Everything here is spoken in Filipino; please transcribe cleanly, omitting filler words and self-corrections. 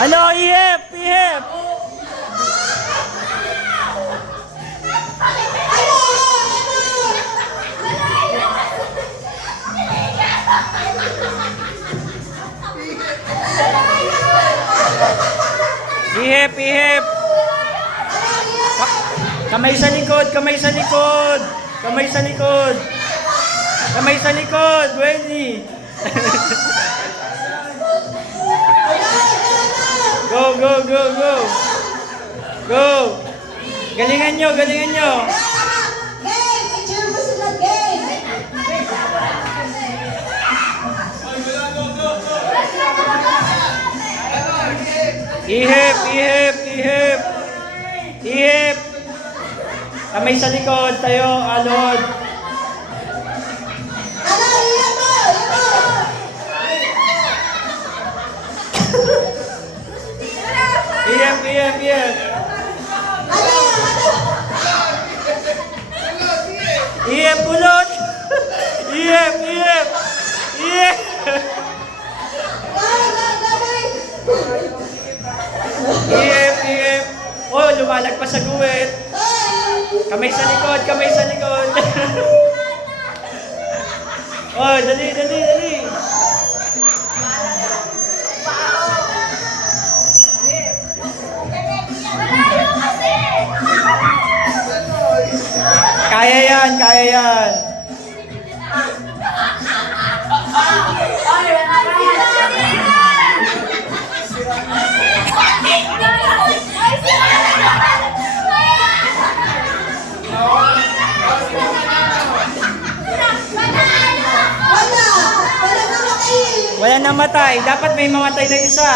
Ano, ihip! Ihip! Ihip! Ihip! Kamay sa likod! Kamay sa likod! Kamay sa likod! Kamay sa likod! Wendy! Go, go, go, go! Go! Galingan nyo, galingan nyo! Game! I-cheer mo sila, game! Ihip, ihip, ihip! Ihip! Kamay sa likod, tayo, alod! Ano, iyan mo! Ihip, ihip, ihip! Ano, Ihip, ulot! Ihip, ihip! Ihip! Ihip, ihip! Oh, lumalagpas sa guwit! Kamay sa likod, kamay sa likod! Oh, dali, dali, dali! Kaya yan, kaya yan! Wala! Wala namatay! Wala namatay, dapat may mamatay na isa.